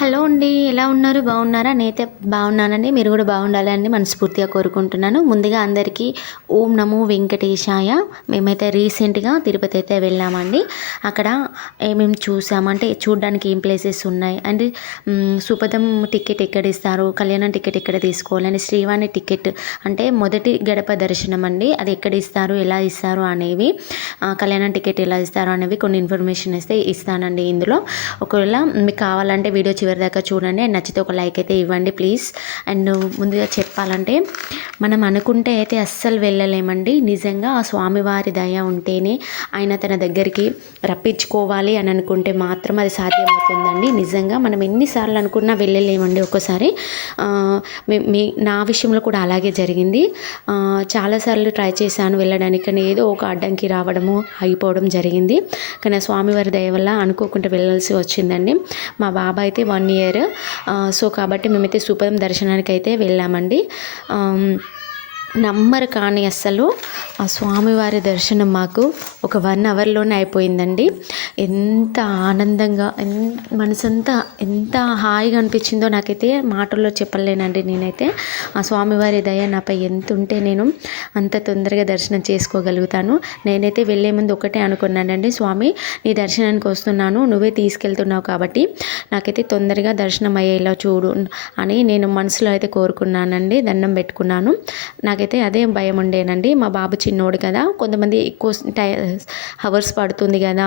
Hello అండి ఎలా ఉన్నారు? బాగున్నారా? నేనైతే బాగున్నానండి. మీరు కూడా బాగుండాలని మనస్ఫూర్తిగా కోరుకుంటున్నాను. ముందుగా అందరికీ ఓం నమో వెంకటేశాయ. మేమైతే రీసెంట్గా తిరుపతి అయితే వెళ్ళామండి. అక్కడ ఏమేమి చూసామంటే చూడడానికి ఏం ప్లేసెస్ ఉన్నాయి? అండ్ సుపథం టికెట్ ఎక్కడ ఇస్తారు? కళ్యాణం టికెట్ ఎక్కడ తీసుకోవాలని శ్రీవాణి టికెట్ అంటే మొదటి గడప దర్శనం అండి. అది ఎక్కడ ఇస్తారు? ఎలా ఇస్తారు? అనేవి కళ్యాణం టికెట్ ఎలా ఇస్తారు? అనేవి కొన్ని ఇన్ఫర్మేషన్ ఇస్తే ఇస్తానండి ఇందులో. ఒకవేళ మీకు కావాలంటే వీడియో చివరి దాకా చూడండి. అండ్ నచ్చితే ఒక లైక్ అయితే ఇవ్వండి ప్లీజ్ అండ్ ముందుగా చెప్పాలంటే మనం అనుకుంటే అయితే అస్సలు వెళ్ళలేమండి. నిజంగా ఆ స్వామివారి దయ ఉంటేనే ఆయన తన దగ్గరికి రప్పించుకోవాలి అని అనుకుంటే మాత్రం అది సాధ్యమవుతుందండి. నిజంగా మనం ఎన్నిసార్లు అనుకున్నా వెళ్ళలేమండి ఒక్కసారి. మీ- నా విషయంలో కూడా అలాగే జరిగింది. చాలాసార్లు ట్రై చేశాను వెళ్ళడానికి. కానీ ఏదో ఒక అడ్డంకి రావడము ఆగిపోవడం జరిగింది. కానీ ఆ స్వామివారి దయ వల్ల అనుకోకుండా వెళ్ళాల్సి వచ్చిందండి. మా బాబా అయితే వన్ ఇయర్. సో కాబట్టి మేమైతే సూపరం దర్శనానికి అయితే వెళ్ళామండి నమ్మరు కానీ అస్సలు ఆ స్వామివారి దర్శనం మాకు ఒక వన్ అవర్లోనే అయిపోయిందండి. ఎంత ఆనందంగా ఎన్- మనసంతా ఎంత హాయిగా అనిపించిందో నాకైతే మాటల్లో చెప్పలేనండి నేనైతే. ఆ స్వామివారి దయ నాపై ఎంత ఉంటే నేను అంత తొందరగా దర్శనం చేసుకోగలుగుతాను. నేనైతే వెళ్ళే ముందు ఒకటే అనుకున్నానండి స్వామి నీ దర్శనానికి వస్తున్నాను నువ్వే తీసుకెళ్తున్నావు కాబట్టి నాకైతే తొందరగా దర్శనం అయ్యేలా చూడు అని నేను మనసులో అయితే కోరుకున్నానండి దండం పెట్టుకున్నాను. నాకు నాకైతే అదే భయం ఉండేనండి. మా బాబు చిన్నోడు కదా కొంతమంది ఎక్కువ టై హవర్స్ పడుతుంది కదా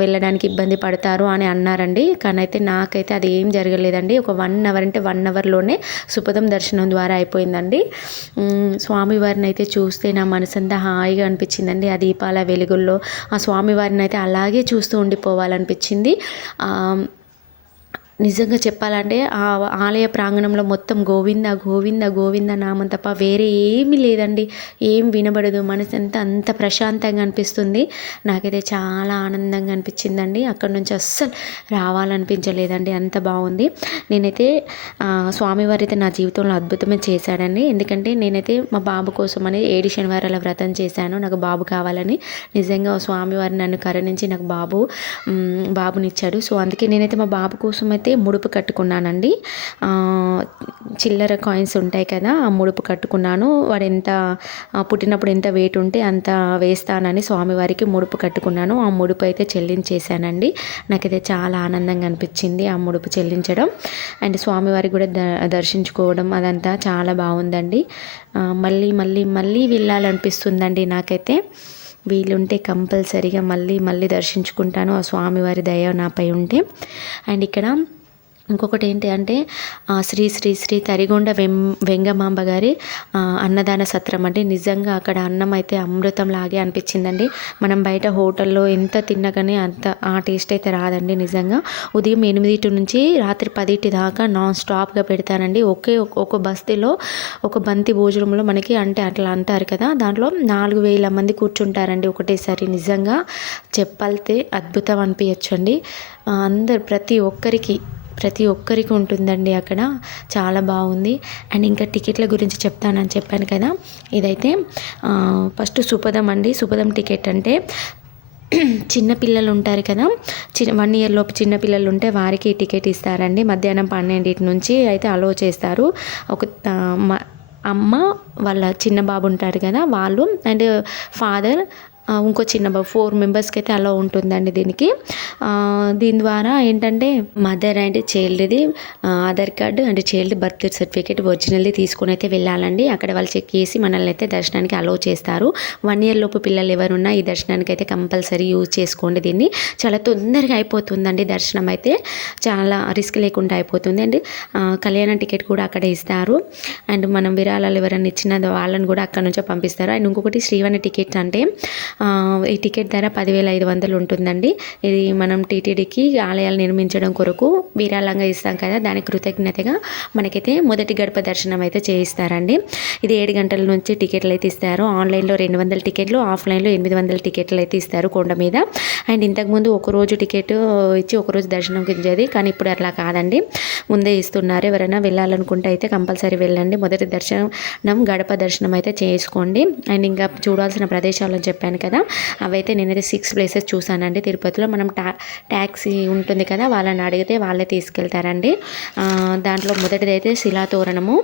వెళ్ళడానికి ఇబ్బంది పడతారు అని అన్నారండి. కానీ అయితే నాకైతే అది ఏం జరగలేదండి. ఒక వన్ అవర్ అంటే వన్ అవర్లోనే సుపదం దర్శనం ద్వారా అయిపోయిందండి. స్వామివారిని అయితే చూస్తే నా మనసంతా హాయిగా అనిపించిందండి. ఆ దీపాల వెలుగుల్లో ఆ స్వామివారిని అయితే అలాగే చూస్తూ ఉండిపోవాలనిపించింది. నిజంగా చెప్పాలంటే ఆ ఆలయ ప్రాంగణంలో మొత్తం గోవింద గోవింద గోవింద నామం తప్ప వేరే ఏమీ లేదండి. ఏం వినబడదు. మనసు ఎంత అంత ప్రశాంతంగా అనిపిస్తుంది. నాకైతే చాలా ఆనందంగా అనిపించిందండి. అక్కడ నుంచి అస్సలు రావాలనిపించలేదండి. అంత బాగుంది. నేనైతే స్వామివారి అయితే నా జీవితంలో అద్భుతమే చేశాడండి. ఎందుకంటే నేనైతే మా బాబు కోసం అని ఏడు శనివారాల వ్రతం చేశాను. నాకు బాబు కావాలని నిజంగా స్వామివారిని నన్ను కరుణించి నాకు బాబు బాబునిచ్చాడు. సో అందుకే నేనైతే మా బాబు కోసం అయితే అయితే ముడుపు కట్టుకున్నానండి. చిల్లర కాయిన్స్ ఉంటాయి కదా ఆ ముడుపు కట్టుకున్నాను. వాడు ఎంత పుట్టినప్పుడు ఎంత వెయిట్ ఉంటే అంత వేస్తానని స్వామివారికి ముడుపు కట్టుకున్నాను. ఆ ముడుపు అయితే చెల్లించేశానండి. నాకైతే చాలా ఆనందంగా అనిపించింది ఆ ముడుపు చెల్లించడం. అండ్ స్వామివారికి కూడా ద దర్శించుకోవడం అదంతా చాలా బాగుందండి. మళ్ళీ మళ్ళీ మళ్ళీ వెళ్ళాలనిపిస్తుందండి నాకైతే. వీలుంటే కంపల్సరీగా మళ్ళీ మళ్ళీ దర్శించుకుంటాను. ఆ స్వామివారి దయ నాపై ఉంటే. అండ్ ఇక్కడ ఇంకొకటి ఏంటి అంటే శ్రీ శ్రీ శ్రీ తరిగొండ వెం వెంగమాంబ గారి అన్నదాన సత్రం. అంటే నిజంగా అక్కడ అన్నం అయితే అమృతం లాగే అనిపించిందండి. మనం బయట హోటల్లో ఎంత తిన్నా కానీ అంత ఆ టేస్ట్ అయితే రాదండి నిజంగా. ఉదయం ఎనిమిదిటి నుంచి రాత్రి పదిటి దాకా నాన్ స్టాప్గా పెడతానండి ఒకే ఒక- ఒక బస్తీలో ఒక బంతి భోజనంలో మనకి అంటే అట్లా అంటారు కదా దాంట్లో నాలుగు వేల మంది కూర్చుంటారండి ఒకటేసారి. నిజంగా చెప్పాలితే అద్భుతం అనిపించండి అందరు ప్రతి ఒక్కరికి ప్రతి ఒక్కరికి ఉంటుందండి అక్కడ. చాలా బాగుంది. అండ్ ఇంకా టికెట్ల గురించి చెప్తానని చెప్పాను కదా. ఇదైతే ఫస్ట్ సుపదం అండి. సుపదం టికెట్ అంటే చిన్నపిల్లలు ఉంటారు కదా. చిన్న వన్ ఇయర్ లోపు ఉంటే వారికి టికెట్ ఇస్తారండి. మధ్యాహ్నం పన్నెండింటి నుంచి అయితే అలో చేస్తారు. ఒక అమ్మ వాళ్ళ చిన్న బాబు ఉంటారు కదా. వాళ్ళు అండ్ ఫాదర్ ఇంకో చిన్న బాబు ఫోర్ మెంబర్స్కి అయితే అలా ఉంటుందండి దీనికి. దీని ద్వారా ఏంటంటే mother and చైల్డ్ది Aadhaar card and child birth certificate ఒరిజినల్ది తీసుకొని అయితే వెళ్ళాలండి. అక్కడ వాళ్ళు చెక్ చేసి మనల్ని అయితే దర్శనానికి అలో చేస్తారు. వన్ ఇయర్ లోపు పిల్లలు ఎవరున్నా ఈ దర్శనానికి అయితే కంపల్సరీ యూజ్ చేసుకోండి దీన్ని. చాలా తొందరగా అయిపోతుందండి దర్శనం అయితే. చాలా రిస్క్ లేకుండా అయిపోతుంది అండ్ కళ్యాణ టికెట్ కూడా అక్కడ ఇస్తారు. అండ్ మనం విరాళాలు ఎవరైనా ఇచ్చిన వాళ్ళని కూడా అక్కడ నుంచే పంపిస్తారు. అండ్ ఇంకొకటి శ్రీవాణి టికెట్ అంటే ఈ టికెట్ ధర పదివేల ఐదు వందలు ఉంటుందండి. ఇది మనం టీటీడీకి ఆలయాలు నిర్మించడం కొరకు విరాళంగా ఇస్తాం కదా దాని కృతజ్ఞతగా మనకైతే మొదటి గడప దర్శనం అయితే చేయిస్తారండి. ఇది ఏడు గంటల నుంచి టికెట్లు అయితే ఇస్తారు. ఆన్లైన్లో రెండు వందల టికెట్లు ఆఫ్లైన్లో ఎనిమిది వందల టికెట్లు అయితే ఇస్తారు కొండ మీద. అండ్ ఇంతకుముందు ఒక రోజు టికెట్ ఇచ్చి ఒకరోజు దర్శనం ఇచ్చేది కానీ ఇప్పుడు అట్లా కాదండి. ముందే ఇస్తున్నారు. ఎవరైనా వెళ్ళాలనుకుంటే అయితే కంపల్సరీ వెళ్ళండి. మొదటి దర్శనం గడప దర్శనం అయితే చేసుకోండి. అండ్ ఇంకా చూడాల్సిన ప్రదేశాలను చెప్పాను కదా? అవైతే నేనైతే సిక్స్ ప్లేసెస్ చూసానండి. తిరుపతిలో మనం టా ట్యాక్సీ ఉంటుంది కదా? వాళ్ళని అడిగితే వాళ్ళే తీసుకెళ్తారండి. దాంట్లో మొదటిదైతే శిలాతోరణము.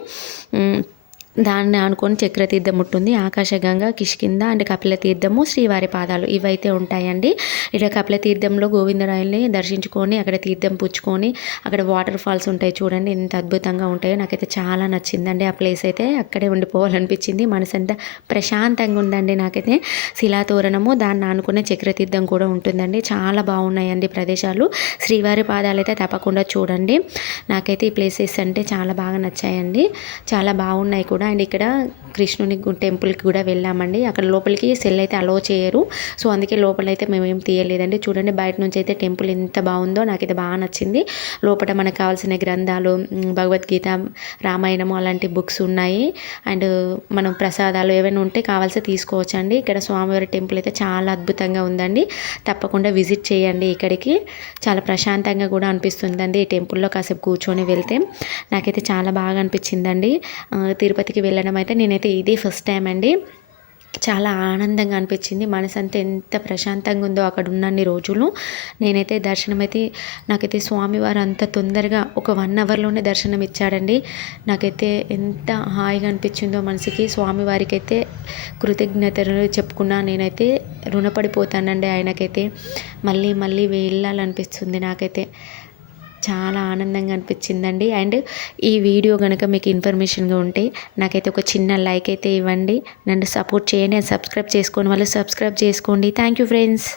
దాన్ని ఆనుకొని చక్రతీర్థం ఉంటుంది. ఆకాశగంగా కిష్కింద అండ్ కపిల తీర్థము శ్రీవారి పాదాలు ఇవైతే ఉంటాయండి. ఇక్కడ కపిల తీర్థంలో గోవిందరాయల్ని దర్శించుకొని అక్కడ తీర్థం పుచ్చుకొని అక్కడ వాటర్ ఫాల్స్ ఉంటాయి చూడండి. ఎంత అద్భుతంగా ఉంటాయో నాకైతే చాలా నచ్చిందండి. ఆ ప్లేస్ అయితే అక్కడే ఉండిపోవాలనిపించింది. మనసు అంతా ప్రశాంతంగా ఉందండి నాకైతే. శిలాతోరణము దాన్ని ఆనుకునే చక్రతీర్థం కూడా ఉంటుందండి. చాలా బాగున్నాయండి ప్రదేశాలు. శ్రీవారి పాదాలు అయితే తప్పకుండా చూడండి. నాకైతే ఈ ప్లేసెస్ అంటే చాలా బాగా నచ్చాయండి. చాలా బాగున్నాయి కూడా. అండ్ ఇక్కడ కృష్ణుని గు- టెంపుల్కి కూడా వెళ్ళామండి. అక్కడ లోపలికి సెల్ అయితే అలో చేయరు. సో అందుకే లోపలైతే మేము ఏం తీయలేదండి. చూడండి బయట నుంచి అయితే టెంపుల్ ఎంత బాగుందో నాకైతే బాగా నచ్చింది. లోపల మనకు కావాల్సిన గ్రంథాలు భగవద్గీత రామాయణము అలాంటి బుక్స్ ఉన్నాయి. అండ్ మనం ప్రసాదాలు ఏమైనా ఉంటే కావాల్సి తీసుకోవచ్చు అండి ఇక్కడ స్వామివారి టెంపుల్ అయితే చాలా అద్భుతంగా ఉందండి. తప్పకుండా విజిట్ చేయండి ఇక్కడికి. చాలా ప్రశాంతంగా కూడా అనిపిస్తుందండి ఈ టెంపుల్లో కాసేపు కూర్చొని వెళ్తే. నాకైతే చాలా బాగా అనిపించిందండి. తిరుపతి తిరుపతికి వెళ్ళడం అయితే నేనైతే ఇదే ఫస్ట్ టైం అండి. చాలా ఆనందంగా అనిపించింది. మనసు అంతా ఎంత ప్రశాంతంగా ఉందో అక్కడ ఉన్నన్ని రోజులు. నేనైతే దర్శనం అయితే నాకైతే స్వామివారు అంత తొందరగా ఒక వన్ అవర్లోనే దర్శనం ఇచ్చాడండి నాకైతే ఎంత హాయిగా అనిపించిందో మనసుకి. స్వామివారికి అయితే కృతజ్ఞతలు చెప్పుకున్నా నేనైతే రుణపడిపోతానండి ఆయనకైతే. మళ్ళీ మళ్ళీ వెళ్ళాలనిపిస్తుంది నాకైతే. చాలా ఆనందంగా అనిపించిందండి. అండ్ ఈ వీడియో కనుక మీకు ఇన్ఫర్మేషన్గా ఉంటే నాకైతే ఒక చిన్న లైక్ అయితే ఇవ్వండి. నన్ను సపోర్ట్ చేయండి. అండ్ సబ్స్క్రైబ్ చేసుకోని వాళ్ళు సబ్స్క్రైబ్ చేసుకోండి. Thank you friends.